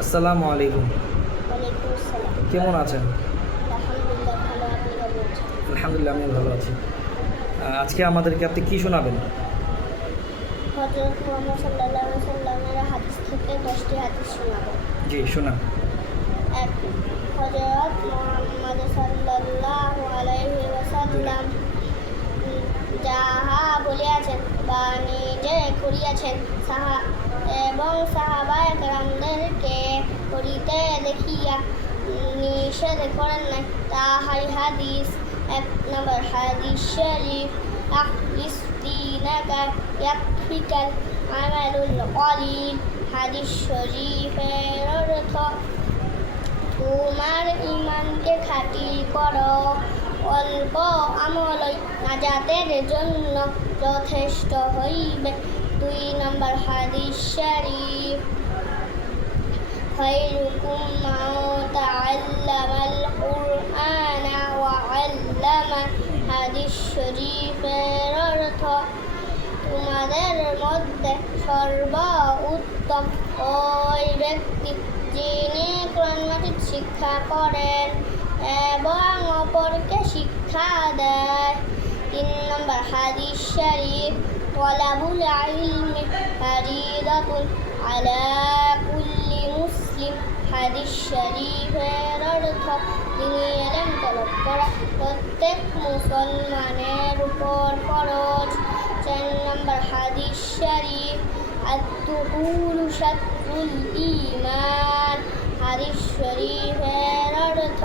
আসসালামু আলাইকুম। ওয়ালাইকুম আসসালাম। কেমন আছেন? আলহামদুলিল্লাহ ভালো, আপনি কেমন আছেন? আলহামদুলিল্লাহ আমিও ভালো আছি। আজকে আমাদেরকে আপনি কি শোনাবেন? হযরত মুহাম্মদ সাল্লাল্লাহু আলাইহি সাল্লামের হাদিস থেকে 10টি হাদিস শোনাবো। জি শোনান। 1. হযরত মুহাম্মদ সাল্লাল্লাহু আলাইহি ওয়াসাল্লাম যাহা বলিয়াছেন বা নিজে করিয়াছেন এবং সাহাবায়ে কেরামদেরকে করিতে দেখিয়া নিষেধ করেন নাই, তাহাই হাদিস। 1 নম্বর হাদিস শরীফ, আখলিস দীনাকা ইয়াকফিকাল আমালুল কলিল। হাদিস শরীফের অর্থ, তোমার ঈমানকে খাঁটি করো, অল্প আমলই নাজাতের জন্য যথেষ্ট হইবে। 2 নম্বর হাদিস শরীফ, খায়রুকুম মান তাআল্লামাল কুরআনা ওয়া আল্লামা। হাদিস শরীফের অর্থ, তোমাদের মধ্যে সর্বোত্তম ওই ব্যক্তি যিনি কোরআন মাজিদ শিক্ষা করেন এবং অপরকে শিক্ষা দেয়। 3 নম্বর হাদিস শরীফ, তালাবুল ইলমি ফারিদাতুন আলা কুল্লি মুসলিম। হাদিস শরীফের অর্থ, তিনি এলেম তলব করা প্রত্যেক মুসলমানের উপর ফরজ। 4 নম্বর হাদিস শরীফ, আত-তুহুরু শাতরুল ঈমান। হাদিস শরীফের অর্থ,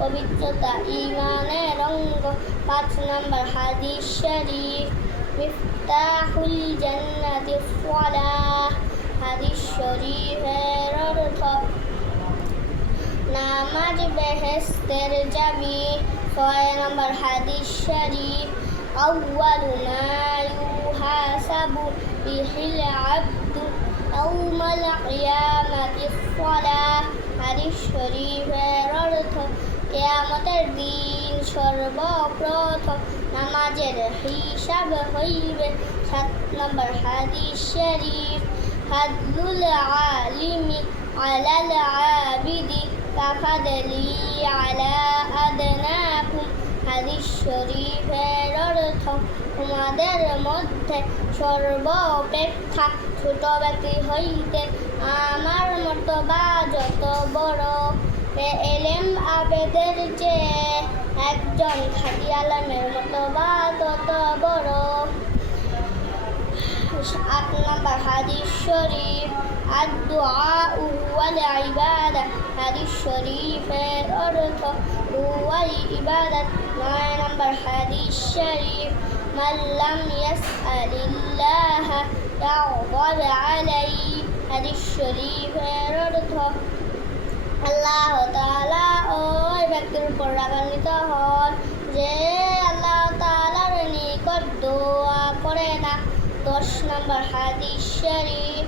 পবিত্রতা ঈমানের অঙ্গ। 5 নম্বর হাদিস শরীফ, মিফতাহুল জান্নাতিস সালাহ। হাদিস শরীফের অর্থ, নামাজ বেহেশতের চাবি। 6 নম্বর হাদিস শরীফ, আউয়ালু মা ইউহাসাবু বিহিল আবদু ইয়াউমাল কিয়ামাতিস সালাহ। হাদিস শরীফের অর্থ, কিয়ামতের দিন সর্বপ্রথম নামাজের হিসাব হইবে। 7 নম্বর হাদিস শরীফ, হাদলুল আলিমি আলাল আবিদি কাফাদলি আলা আদনাকুম। হাদিস শরীফের অর্থ, তোমাদের মধ্যে সর্বাপেক্ষা ছোট ব্যক্তি হইতে আমার মর্তবা যত বড়। এলেম আবেদের চেয়ে একজন খাঁটি আলেমের মর্তবা তত বড়। 8 নম্বর হাদিস শরীফ, আদ-দুআউ ওয়াল ইবাদা। হাদিস শরীফের অর্থ, দুআই ইবাদত। 9 নম্বর হাদিস শরীফ, মান লাম ইয়াসআলিল্লাহ ইয়াগদাব আলাইহি। হাদিস শরীফের অর্থ, আল্লাহ তাআলা ওই ব্যক্তির উপর রাগান্বিত হন যে আল্লাহ তাআলার নিকট দোয়া করে না। 10 নম্বর হাদিস শরীফ,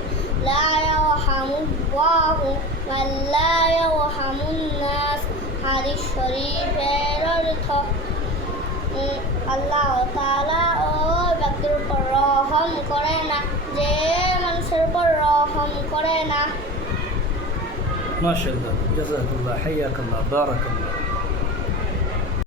লা ইয়ারহামুল্লাহু মান লা ইয়ারহামুন নাস। হাদিস শরীফের অর্থ, আল্লাহ তাআলা ওই ব্যক্তির উপর রহম করে না যে মানুষের উপর রহম করে না। মাশাআল্লাহ, জাযাকাল্লাহ, হাইয়াকাল্লাহ, বারাকাল্লাহ।